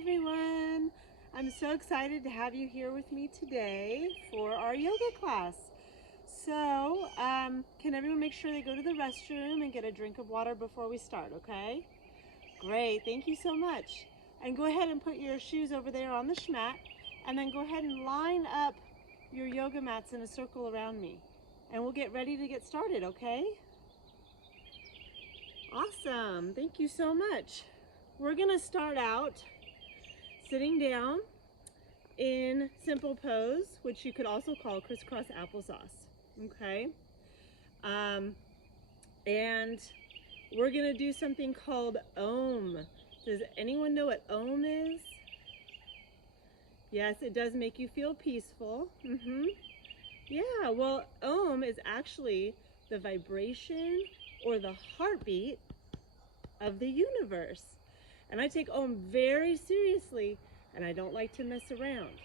everyone. I'm so excited to have you here with me today for our yoga class. So, can everyone make sure they go to the restroom and get a drink of water before we start, okay? Great, thank you so much. And go ahead and put your shoes over there on the mat, and then go ahead and line up your yoga mats in a circle around me. And we'll get ready to get started, okay? Awesome, thank you so much. We're gonna start out sitting down in simple pose, which you could also call crisscross applesauce, okay? And we're gonna do something called Om. Does anyone know what Om is? Yes, it does make you feel peaceful. Yeah, well, Om is actually the vibration or the heartbeat of the universe. And I take Om very seriously, and I don't like to mess around.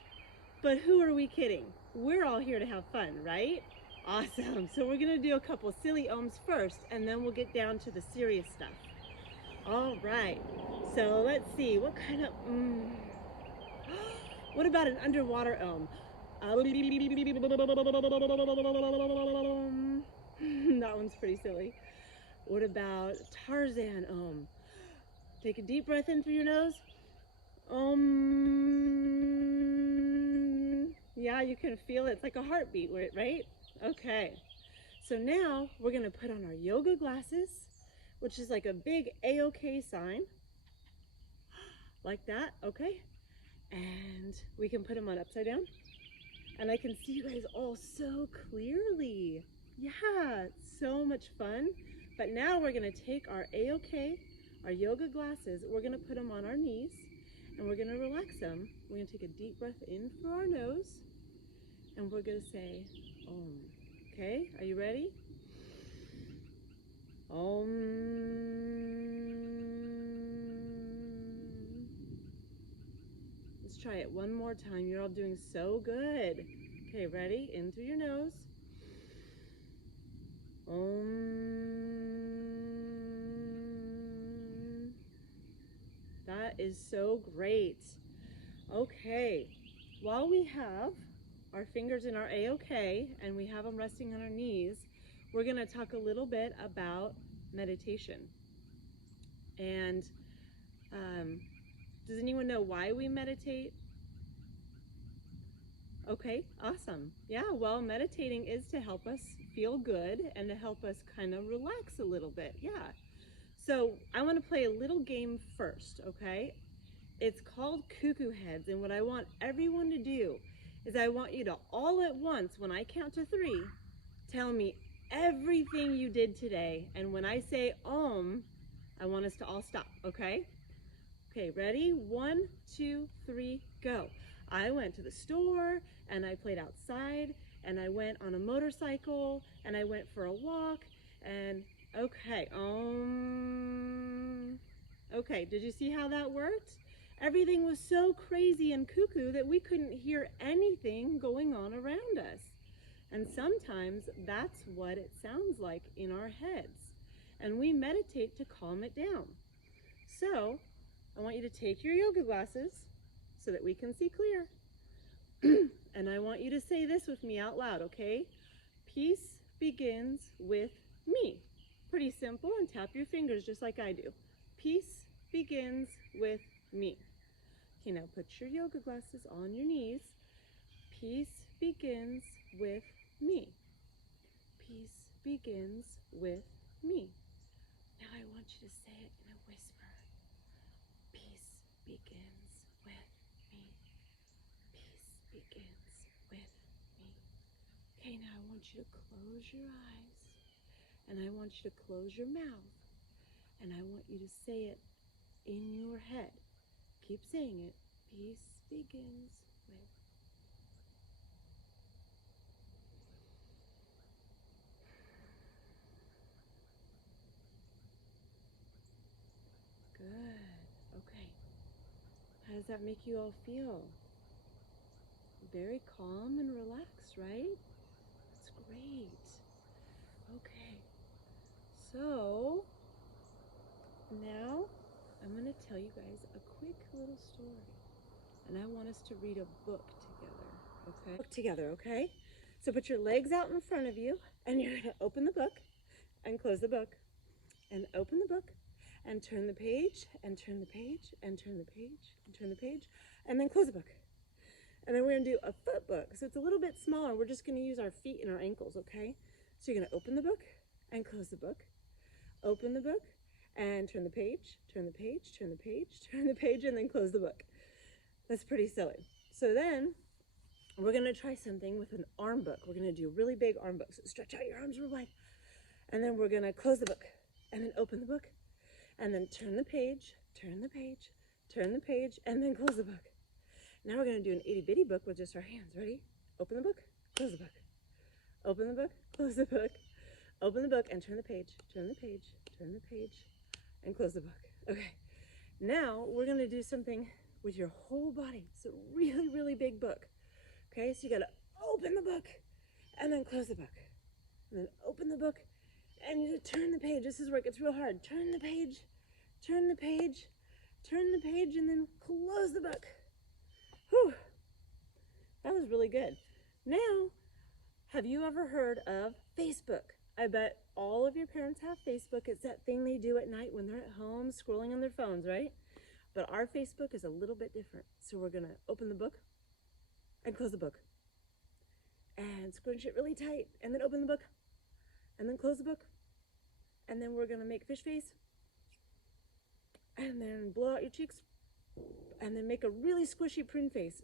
But who are we kidding? We're all here to have fun, right? Awesome. So we're gonna do a couple silly Oms first, and then we'll get down to the serious stuff. All right. So let's see, what kind of What about an underwater Om? That one's pretty silly. What about Tarzan Om? Take a deep breath in through your nose. Yeah, you can feel it. It's like a heartbeat, right? Okay. So now we're gonna put on our yoga glasses, which is like a big A-OK sign. Like that, okay? And we can put them on upside down. And I can see you guys all so clearly. Yeah, it's so much fun. But now we're gonna take our A-OK, our yoga glasses, we're gonna put them on our knees, and we're gonna relax them. We're gonna take a deep breath in through our nose, and we're gonna say Om. Okay, are you ready? Om. Let's try it one more time. You're all doing so good. Okay, ready? In through your nose. Om. That is so great. Okay, while we have our fingers in our A-OK and we have them resting on our knees, we're going to talk a little bit about meditation. And does anyone know why we meditate? Okay, awesome. Yeah, well, meditating is to help us feel good and to help us kind of relax a little bit. Yeah. So I want to play a little game first, okay? It's called Cuckoo Heads, and what I want everyone to do is I want you to all at once, when I count to 3, tell me everything you did today. And when I say Om, I want us to all stop, okay? Okay, ready? 1, 2, 3, go. I went to the store, and I played outside, and I went on a motorcycle, and I went for a walk, and okay, Om. Okay, did you see how that worked? Everything was so crazy and cuckoo that we couldn't hear anything going on around us. And sometimes that's what it sounds like in our heads. And we meditate to calm it down. So I want you to take your yoga glasses so that we can see clear. And I want you to say this with me out loud, okay? Peace begins with me. Pretty simple, and tap your fingers just like I do. Peace begins with me. Okay, now put your yoga glasses on your knees. Peace begins with me. Peace begins with me. Now I want you to say it in a whisper. Peace begins with me. Peace begins with me. Okay, now I want you to close your eyes, and I want you to close your mouth, and I want you to say it in your head. Keep saying it. Peace begins with. Good. Okay. How does that make you all feel? Very calm and relaxed, right? That's great. Okay. So now I'm going to tell you guys a quick little story. And I want us to read a book together, okay? Book together, okay? So put your legs out in front of you, and you're going to open the book and close the book, and open the book, and turn the page, and turn the page, and turn the page, and turn the page, and then close the book. And then we're going to do a foot book. So it's a little bit smaller. We're just going to use our feet and our ankles, okay? So you're going to open the book and close the book. Open the book and turn the page, turn the page, turn the page, turn the page, and then close the book. That's pretty silly. So then we're going to try something with an arm book. We're going to do a really big arm book. So stretch out your arms real wide. And then we're going to close the book and then open the book and then turn the page, turn the page, turn the page, and then close the book. Now we're going to do an itty bitty book with just our hands. Ready? Open the book, close the book. Open the book, close the book. Open the book and turn the page, turn the page, turn the page, and close the book. Okay. Now we're going to do something with your whole body. It's a really, really big book. Okay, so you got to open the book and then close the book. And then open the book and you turn the page. This is where it gets real hard. Turn the page, turn the page, turn the page, and then close the book. Whew, that was really good. Now, have you ever heard of Facebook? I bet all of your parents have Facebook. It's that thing they do at night when they're at home scrolling on their phones, right? But our Facebook is a little bit different. So we're going to open the book and close the book. And scrunch it really tight. And then open the book. And then close the book. And then we're going to make fish face. And then blow out your cheeks. And then make a really squishy prune face.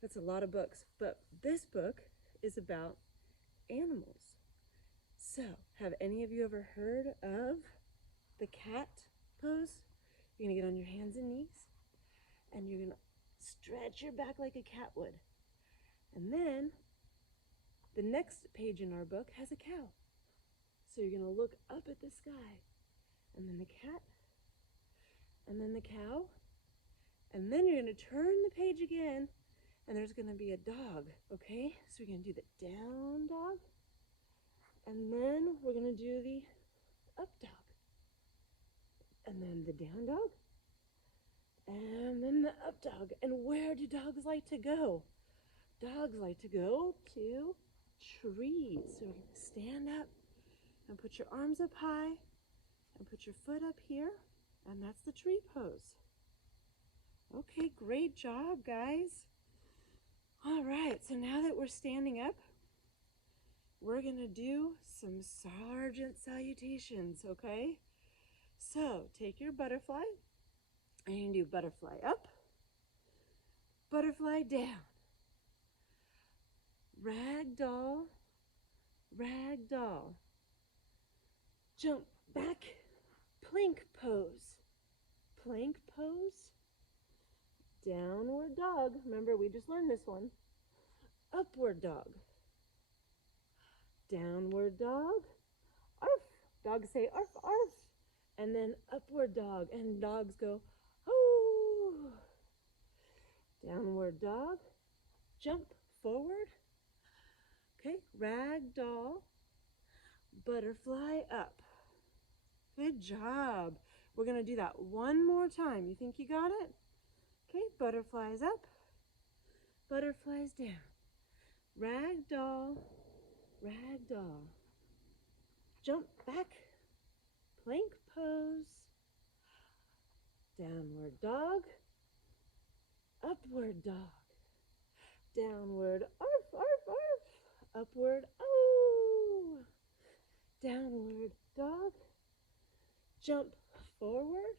That's a lot of books. But this book is about animals. So, have any of you ever heard of the cat pose? You're going to get on your hands and knees. And you're going to stretch your back like a cat would. And then, the next page in our book has a cow. So you're going to look up at the sky. And then the cat. And then the cow. And then you're going to turn the page again. And there's going to be a dog, okay? So we're going to do the down dog. And then we're going to do the up dog. And then the down dog. And then the up dog. And where do dogs like to go? Dogs like to go to trees. So we're going to stand up and put your arms up high and put your foot up here. And that's the tree pose. Okay, great job, guys. All right, so now that we're standing up, we're going to do some sergeant salutations, okay? So take your butterfly, and you can do butterfly up, butterfly down, ragdoll, ragdoll, jump back, plank pose, downward dog. Remember, we just learned this one. Upward dog. Downward dog. Arf. Dogs say arf, arf. And then upward dog. And dogs go, oh. Downward dog. Jump forward. Okay, ragdoll. Butterfly up. Good job. We're going to do that one more time. You think you got it? Okay, butterflies up, butterflies down, ragdoll, ragdoll, jump back, plank pose, downward dog, upward dog, downward arf, arf, arf, upward oh, downward dog, jump forward,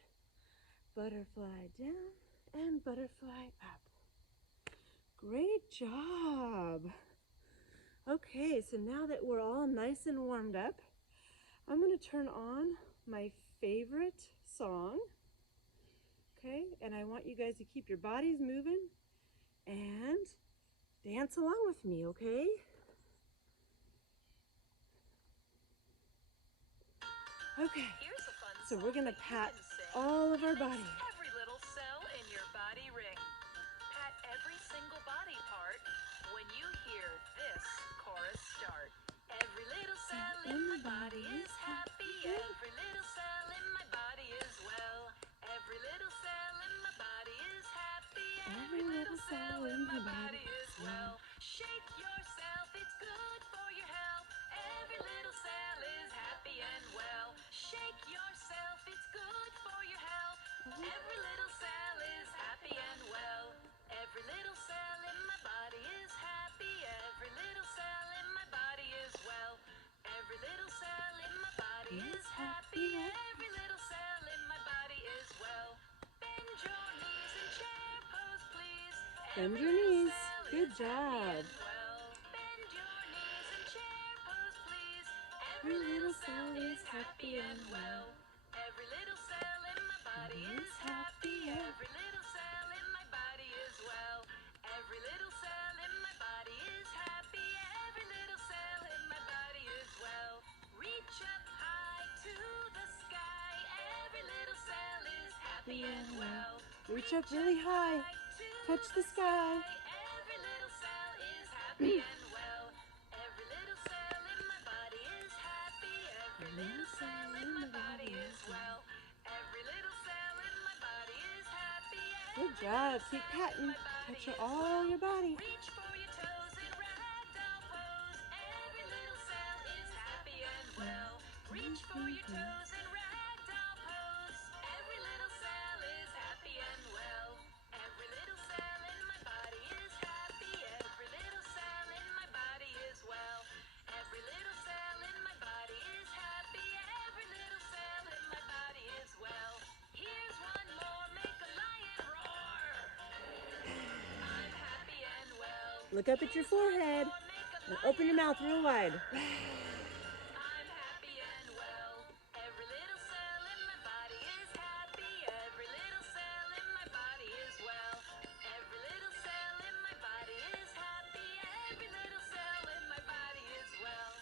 butterfly down, and butterfly up. Great job. Okay, so now that we're all nice and warmed up, I'm going to turn on my favorite song. Okay, and I want you guys to keep your bodies moving and dance along with me, okay? Okay, so we're going to pat all of our bodies. Every little cell in my body is happy. Every little cell Bend your knees. Good job. Every little cell is happy and well. Every little cell in my body is happy. Every little cell in my body is well. Every little cell in my body is happy. Every little cell in my body is well. Reach up high to the sky. Every little cell is happy and well. Reach up really high. Touch the sky. Every little cell is happy and well. Every little cell in my body is happy. Every little cell in my body is well. Every little cell in my body is happy. Good job. Keep patting. Touch all your body. Reach for your toes in ragdoll pose. Every little cell is happy and well. Reach for your toes in ragdoll pose. Every little cell is happy and well. Every little cell in my body is happy. Every little cell in my body is well. Every little cell in my body is happy. Every little cell in my body is well. Here's one more, make a lion roar. I'm happy and well. Look up at your forehead and open your mouth real wide. I'm happy and well. Every little cell in my body is happy. Every little cell in my body is well. Every little cell in my body is happy. Every little cell in my body is well.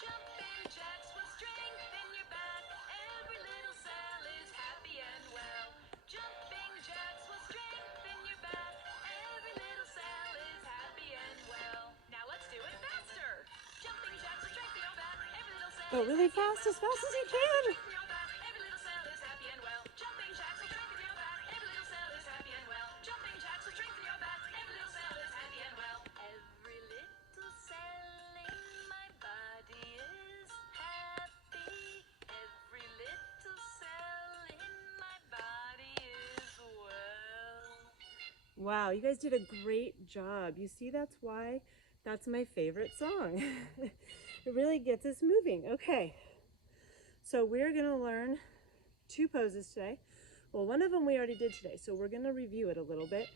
Jumping jacks will strengthen your back. Every little cell is happy and well. Jumping jacks will strengthen your back. Every little cell is happy and well. Now let's do it faster. Jumping jacks will strengthen your back. Every little cell. Go really fast as you can. Every little cell is happy and well. Jumping jacks will strengthen your back. Every little cell is happy and well. Jumping jacks will strengthen your back. Every little cell is happy and well. Every little cell in my body is happy. Every little cell in my body is well. Wow, you guys did a great job. You see, that's why that's my favorite song. It really gets us moving. Okay, so we're gonna learn 2 poses today. Well, one of them we already did today, so we're gonna review it a little bit,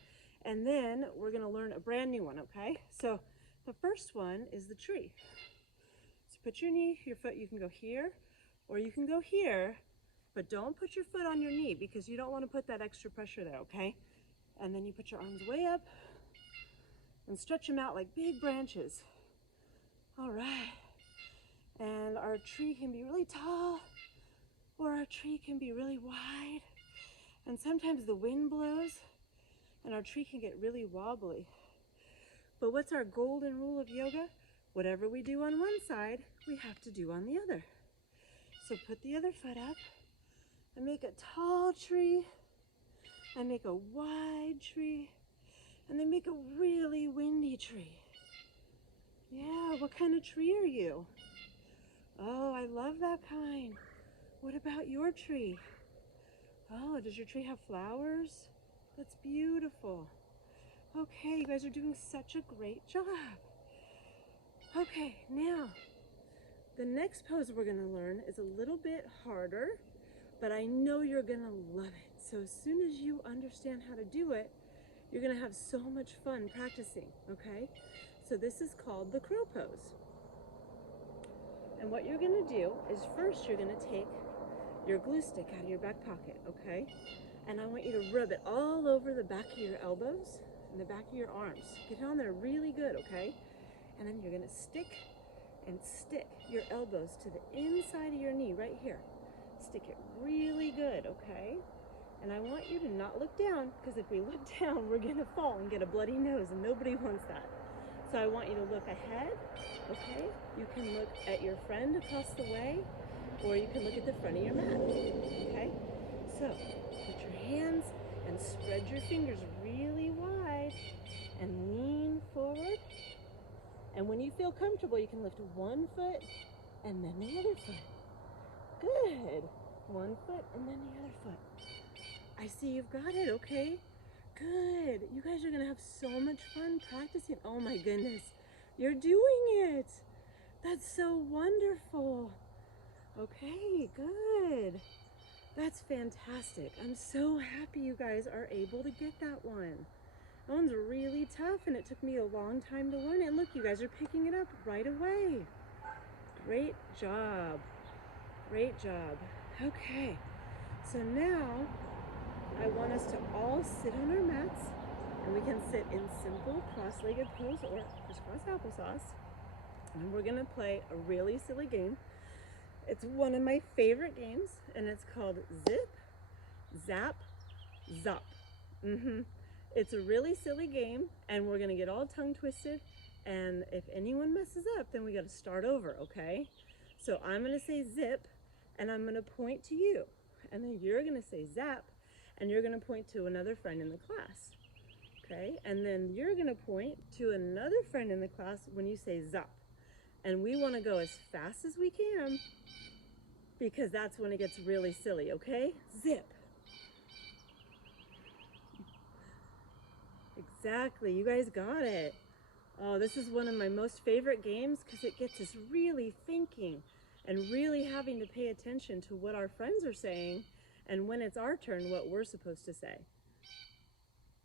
and then we're gonna learn a brand new one, okay? So the first one is the tree. So put your foot, you can go here, or you can go here, but don't put your foot on your knee because you don't wanna put that extra pressure there, okay? And then you put your arms way up and stretch them out like big branches. All right. And our tree can be really tall, or our tree can be really wide. And sometimes the wind blows and our tree can get really wobbly. But what's our golden rule of yoga? Whatever we do on one side, we have to do on the other. So put the other foot up and make a tall tree, and make a wide tree, and then make a really windy tree. Yeah, what kind of tree are you? Oh, I love that kind. What about your tree? Oh, does your tree have flowers? That's beautiful. Okay, you guys are doing such a great job. Okay, now, the next pose we're gonna learn is a little bit harder, but I know you're gonna love it. So as soon as you understand how to do it, you're gonna have so much fun practicing, okay? So this is called the crow pose. And what you're gonna do is first you're gonna take your glue stick out of your back pocket, okay? And I want you to rub it all over the back of your elbows and the back of your arms. Get it on there really good, okay? And then you're gonna stick your elbows to the inside of your knee right here. Stick it really good, okay? And I want you to not look down, because if we look down, we're gonna fall and get a bloody nose, and nobody wants that. So I want you to look ahead, okay? You can look at your friend across the way, or you can look at the front of your mat, okay? So put your hands and spread your fingers really wide and lean forward. And when you feel comfortable, you can lift one foot and then the other foot. Good. One foot and then the other foot. I see you've got it, okay? Good. You guys are gonna have so much fun practicing. Oh my goodness, you're doing it. That's so wonderful. Okay, good. That's fantastic. I'm so happy you guys are able to get that one. That one's really tough, and it took me a long time to learn it. And look, you guys are picking it up right away. Great job. Great job. Okay, so now I want us to all sit on our mats, and we can sit in simple cross-legged pose or crisscross applesauce. And we're gonna play a really silly game. It's one of my favorite games, and it's called Zip, Zap, Zop. It's a really silly game, and we're gonna get all tongue twisted, and if anyone messes up, then we gotta start over, okay? So I'm gonna say zip, and I'm gonna point to you, and then you're gonna say zap, and you're gonna point to another friend in the class, okay? And then you're gonna point to another friend in the class when you say zop. And we wanna go as fast as we can, because that's when it gets really silly, okay? Zip. Exactly, you guys got it. Oh, this is one of my most favorite games because it gets us really thinking and really having to pay attention to what our friends are saying, and when it's our turn, what we're supposed to say.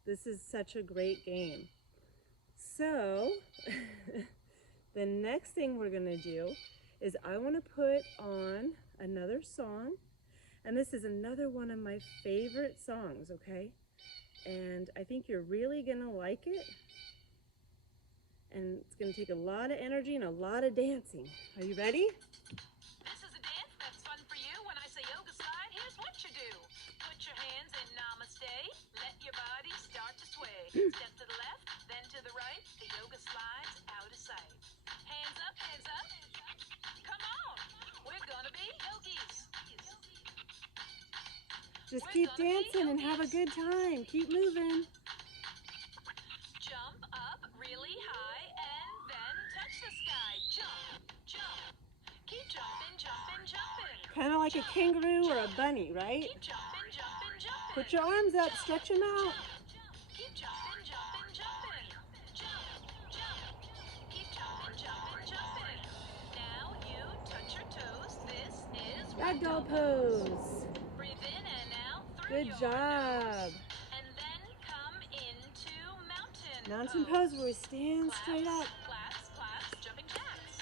This is such a great game. So, the next thing we're gonna do is I wanna put on another song, and this is another one of my favorite songs, okay? And I think you're really gonna like it. And it's gonna take a lot of energy and a lot of dancing. Are you ready? This is a dance that's fun for you. When I say yoga slide, here's what you do. Put your hands in namaste. Let your body start to sway. Step to the left, then to the right. The yoga slides out of sight. Hands up, hands up. Come on. We're gonna be yogis. Just keep dancing and have a good time. Keep moving. Jump up really high and then touch the sky. Jump, jump. Keep jumping, jumping, jumping. Kind of like a kangaroo or a bunny, right? Keep jumping, jumping, jumping. Put your arms up, stretch them out. Keep jumping, jumping, jumping. Jump, jump. Keep jumping, jumping, jumping. Now you touch your toes. This is Ragdoll pose. Breathe in and out through Good your job. nose. And then come into mountain Mountain pose where we stand straight up. Claps, claps, jumping jacks.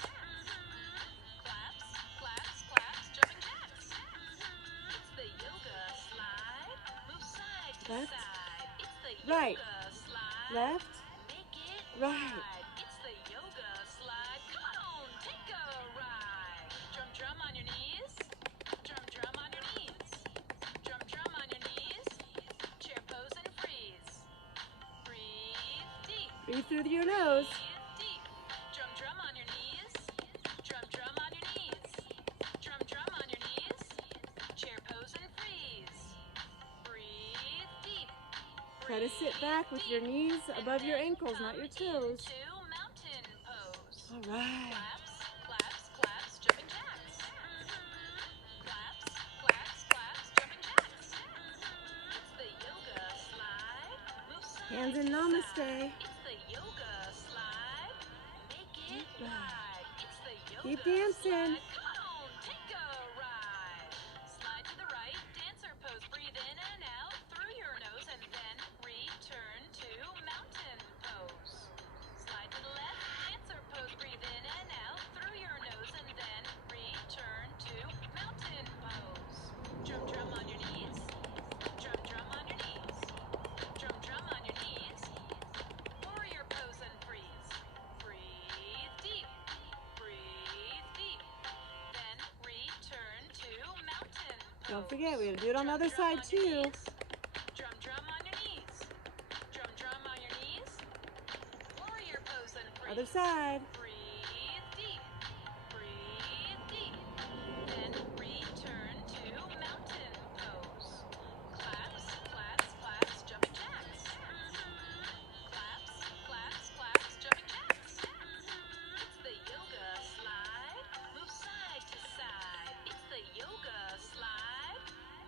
Claps, claps, claps, jumping jacks. It's the yoga slide. Move side to Left, side. It's the right, yoga slide. left, Make it right. wide. It's the yoga slide. Come on, take a ride. Drum, drum on your knees. Drum, drum on your knees. Drum, drum on your knees. Chair pose and freeze. Breathe deep. Breathe through your nose. Breathe deep. Drum, drum on your knees. Drum, drum on your knees. Drum, drum on your knees. Chair pose and freeze. Breathe deep. Try to sit back with your knees above your ankles, not your toes. To mountain pose. All right. Claps, claps, claps, jumping jacks. Claps, claps, claps, jumping jacks. It's the yoga slide. Move side Hands in to namaste. side. It's the yoga slide. Make it wide. It's the yoga Keep dancing. slide. Come on, take a ride. Slide to the right, dancer pose. Breathe in and out through your nose, and then return to mountain pose. Slide to the left, dancer pose. Breathe in and out through your nose, and then return to mountain pose. Drum, drum on your knees. Drum, drum on your knees. Drum, drum on your knees. Warrior pose and freeze. Breathe deep. Breathe deep. Then return to mountain pose. Don't forget, we gotta do it on the other Drum, side drum on your too. knees. Drum, drum on your knees. Drum, drum on your knees. Warrior pose and freeze. Other side. Breathe deep. Breathe deep. Then return to mountain pose. Claps, claps, claps, jumping jacks. Claps, claps, claps, jumping jacks. It's the yoga slide. Move side to side. It's the yoga slide.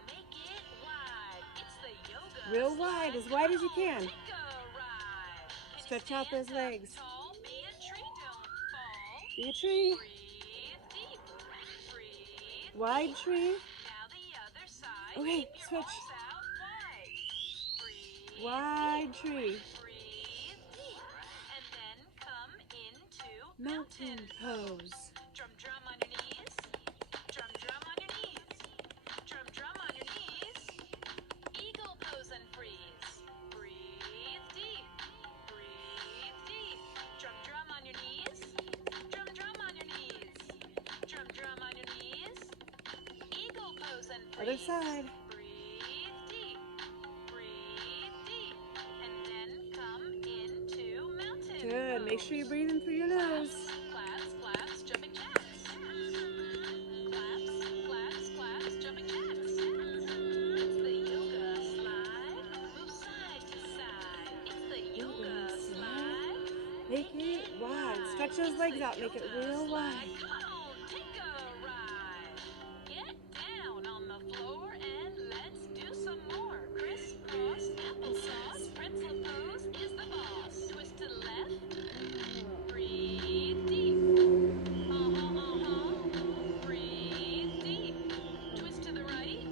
Make it wide. It's the yoga Real wide, as wide as you can. Take a ride. Can you Stretch out stand those up legs. tall? Be a tree, don't fall. Be a tree. Breathe deep. Breathe. Wide tree. Now the other side. Okay, Keep your switch. arms out wide. Breathe Wide deep. tree. Breathe mountain pose. Drum, drum on your knees. Drum, drum on your knees. Drum, drum on your knees. Eagle pose and freeze. Breathe deep. Breathe deep. Drum, drum on your knees. Drum, drum on your knees. Drum, drum on your knees. Eagle pose and freeze. Other side. Breathe deep. Breathe deep. And then come into mountain Good. Make sure you're breathing through your nose. Claps, claps, jumping jacks. Claps, claps, claps, jumping jacks. It's the yoga slide. Move side to side. It's the yoga slide. Make it wide. Stretch those legs out. Make it real wide. Come on, take a ride. Get down on the floor and let's do some more. Crisscross applesauce. Pretzel pose is the boss. Twist to the left. Breathe deep. Breathe deep. Twist to the right.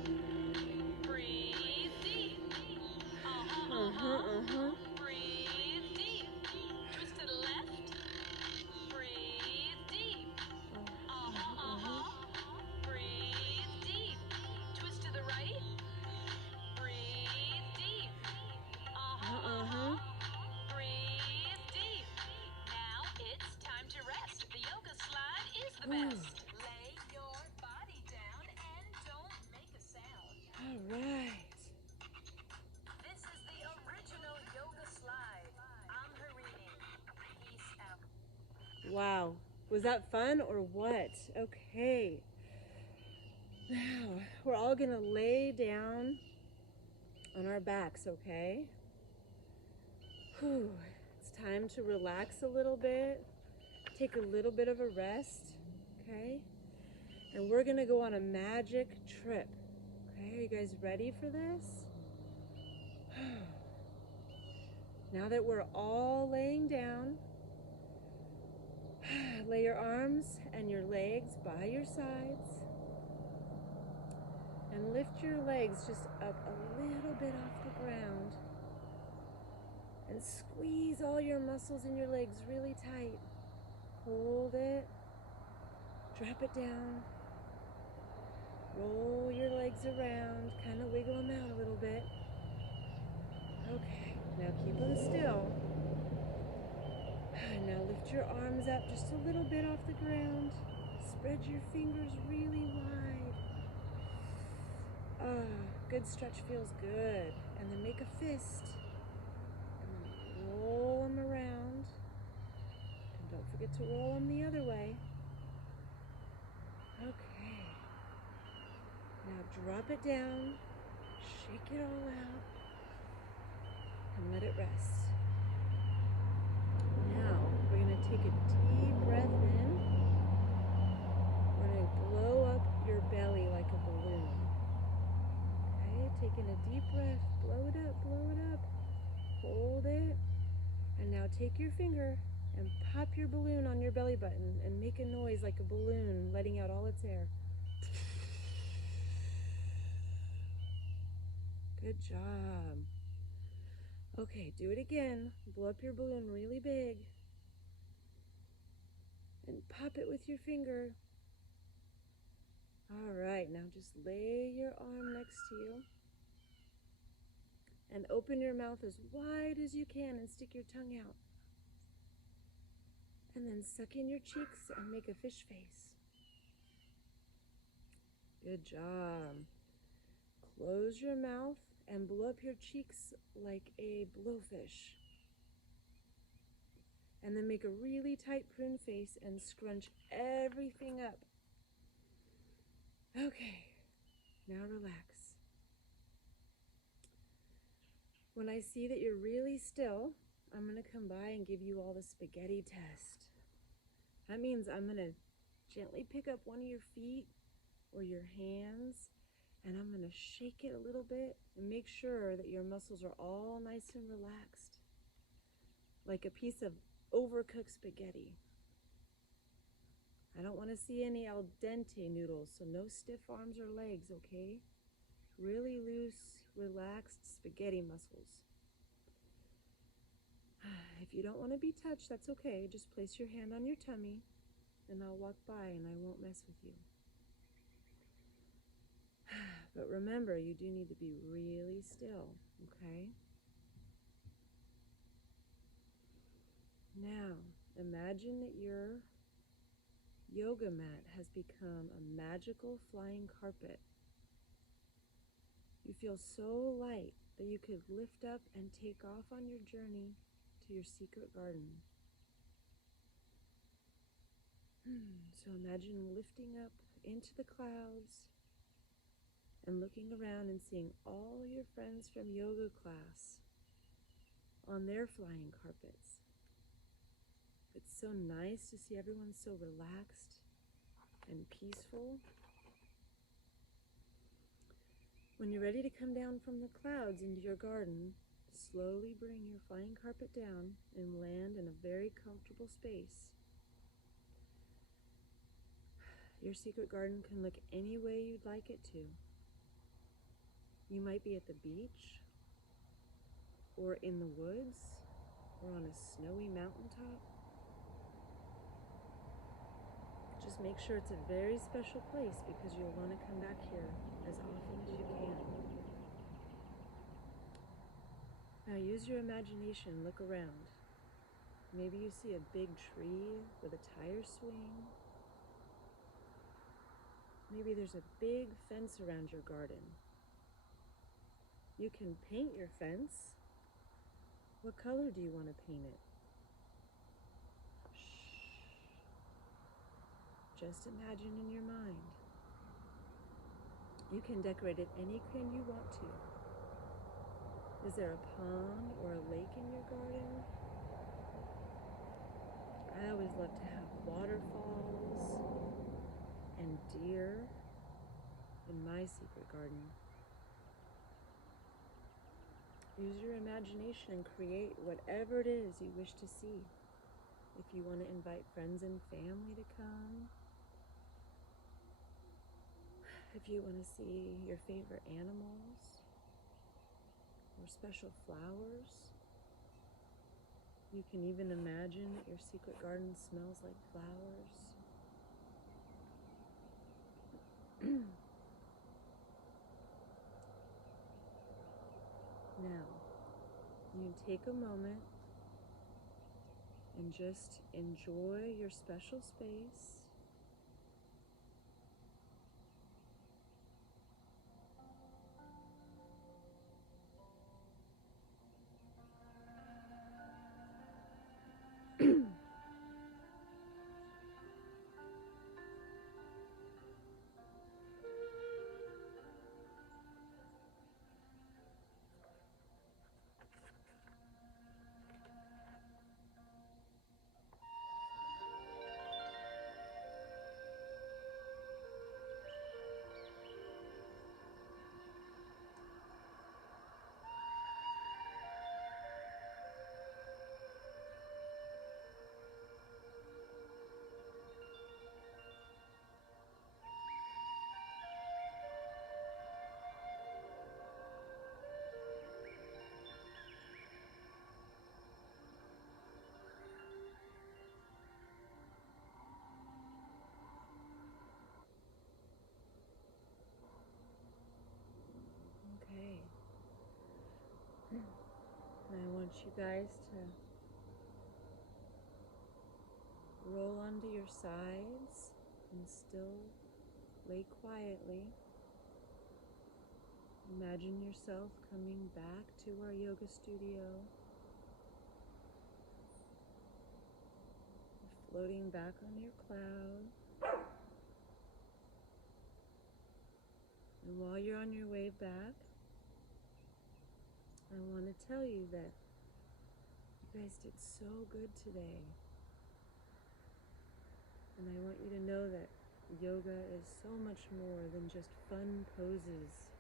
Breathe deep. Breathe deep. Twist to the left. Breathe deep. Breathe deep. Twist to the right. Breathe deep. Breathe deep. Now it's time to rest. The yoga slide is the best. Lay your body down and don't make a sound. All right. This is the original yoga slide. I'm Harini. Peace out. Wow. Was that fun or what? Okay. Now, we're all going to lay down on our backs, okay? Whew. It's time to relax a little bit. Take a little bit of a rest, okay? And we're going to go on a magic trip. Okay, are you guys ready for this? Now that we're all laying down, lay your arms and your legs by your sides and lift your legs just up a little bit off the ground and squeeze all your muscles in your legs really tight. Hold it, drop it down, roll your legs around, kind of wiggle them out a little bit. Okay, now keep them still. And now lift your arms up just a little bit off the ground. Spread your fingers really wide. Good stretch feels good. And then make a fist. And then roll them around. And don't forget to roll them the other way. Okay. Now drop it down. Shake it all out. And let it rest. Now, we're going to take a deep breath in. We're going to blow up your belly like a balloon. Okay, taking a deep breath. Blow it up, blow it up. Hold it. And now take your finger and pop your balloon on your belly button and make a noise like a balloon letting out all its air. Good job. Okay, do it again. Blow up your balloon really big. And pop it with your finger. All right, now just lay your arm next to you. And open your mouth as wide as you can and stick your tongue out. And then suck in your cheeks and make a fish face. Good job. Close your mouth and blow up your cheeks like a blowfish. And then make a really tight prune face and scrunch everything up. Okay, now relax. When I see that you're really still, I'm going to come by and give you all the spaghetti test. That means I'm going to gently pick up one of your feet or your hands, and I'm going to shake it a little bit and make sure that your muscles are all nice and relaxed, like a piece of overcooked spaghetti. I don't want to see any al dente noodles, so no stiff arms or legs, okay? Really loose, relaxed spaghetti muscles. If you don't want to be touched, that's okay. Just place your hand on your tummy and I'll walk by and I won't mess with you. But remember, you do need to be really still, okay? Now, imagine that your yoga mat has become a magical flying carpet. You feel so light that you could lift up and take off on your journey to your secret garden. So imagine lifting up into the clouds and looking around and seeing all your friends from yoga class on their flying carpets. It's so nice to see everyone so relaxed and peaceful. When you're ready to come down from the clouds into your garden, slowly bring your flying carpet down and land in a very comfortable space. Your secret garden can look any way you'd like it to. You might be at the beach, or in the woods, or on a snowy mountaintop. Just make sure it's a very special place because you'll want to come back here as often as you can. Now use your imagination, look around. Maybe you see a big tree with a tire swing. Maybe there's a big fence around your garden. You can paint your fence. What color do you want to paint it? Shh. Just imagine in your mind. You can decorate it any kind you want to. Is there a pond or a lake in your garden? I always love to have waterfalls and deer in my secret garden. Use your imagination and create whatever it is you wish to see. If you want to invite friends and family to come, if you want to see your favorite animals or special flowers, you can even imagine that your secret garden smells like flowers. Now, you take a moment and just enjoy your special space. Okay. And I want you guys to roll onto your sides and still lay quietly. Imagine yourself coming back to our yoga studio, floating back on your cloud. And while you're on your way back, I want to tell you that you guys did so good today. And I want you to know that yoga is so much more than just fun poses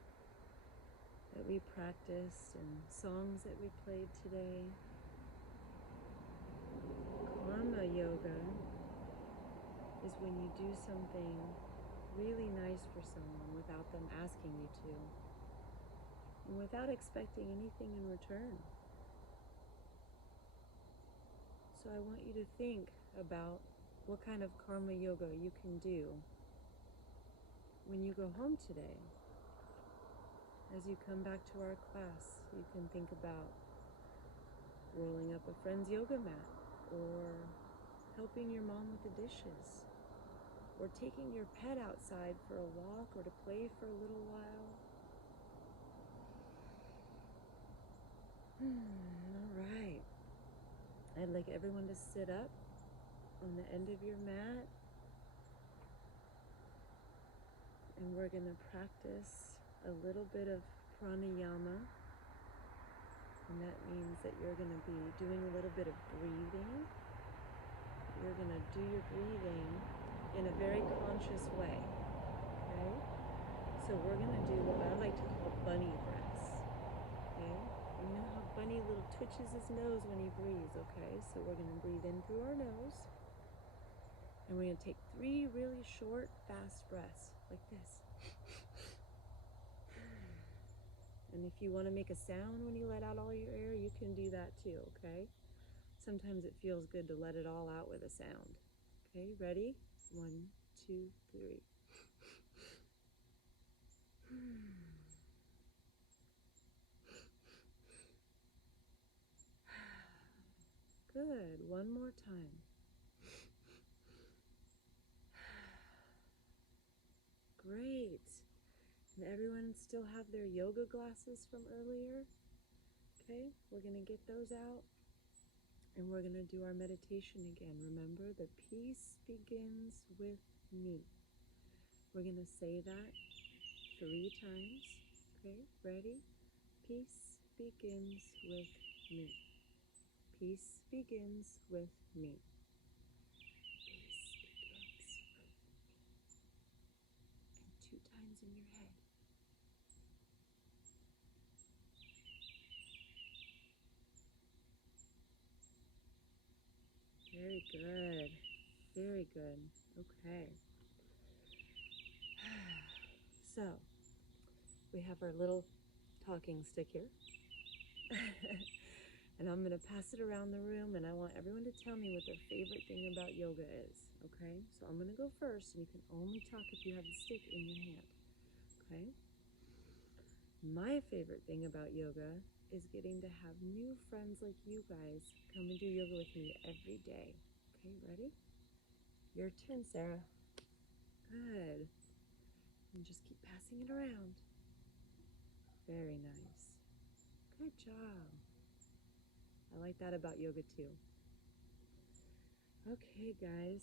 that we practiced and songs that we played today. Karma yoga is when you do something really nice for someone without them asking you to, and without expecting anything in return. So I want you to think about what kind of karma yoga you can do when you go home today. As you come back to our class, you can think about rolling up a friend's yoga mat, or helping your mom with the dishes, or taking your pet outside for a walk or to play for a little while. All right. I'd like everyone to sit up on the end of your mat, and we're going to practice a little bit of pranayama, and that means that you're going to be doing a little bit of breathing. You're going to do your breathing in a very conscious way, okay? So we're going to do what I like to call bunny breaths, okay? You know how Bunny little twitches his nose when he breathes, okay? So we're going to breathe in through our nose, and we're going to take 3 really short, fast breaths, like this. And if you want to make a sound when you let out all your air, you can do that too, okay? Sometimes it feels good to let it all out with a sound. Okay, ready? 1, 2, 3. Good. One more time. Great. And everyone still have their yoga glasses from earlier? Okay, we're going to get those out, and we're going to do our meditation again. Remember, the peace begins with me. We're going to say that 3 times. Okay, ready? Peace begins with me. Peace begins with me. Peace begins with me. And 2 times in your head. Very good. Very good. Okay. So, we have our little talking stick here. And I'm going to pass it around the room, and I want everyone to tell me what their favorite thing about yoga is. Okay? So I'm going to go first, and you can only talk if you have the stick in your hand. Okay? My favorite thing about yoga is getting to have new friends like you guys come and do yoga with me every day. Okay, ready? Your turn, Sarah. Good. And just keep passing it around. Very nice. Good job. I like that about yoga too. Okay, guys.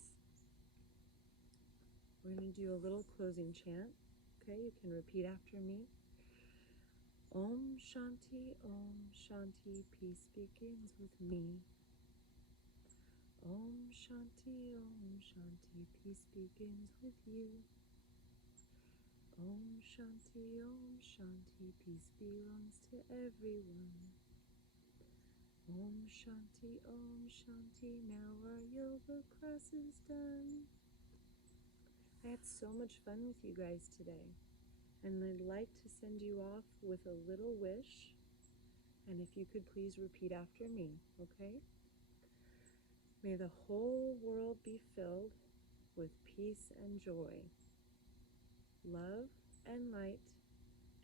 We're going to do a little closing chant. Okay, you can repeat after me. Om Shanti, peace begins with me. Om Shanti, peace begins with you. Om Shanti, peace belongs to everyone. Om Shanti, now our yoga class is done. I had so much fun with you guys today, and I'd like to send you off with a little wish, and if you could please repeat after me, okay? May the whole world be filled with peace and joy, love and light,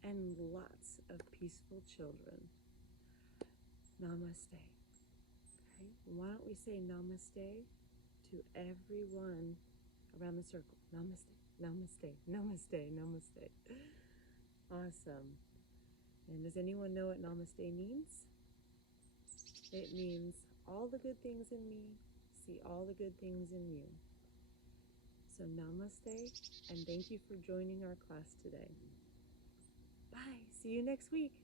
and lots of peaceful children. Namaste. Okay? Why don't we say namaste to everyone around the circle? Namaste, namaste, namaste, namaste. Awesome. And does anyone know what namaste means? It means all the good things in me, see all the good things in you. So namaste, and thank you for joining our class today. Bye. See you next week.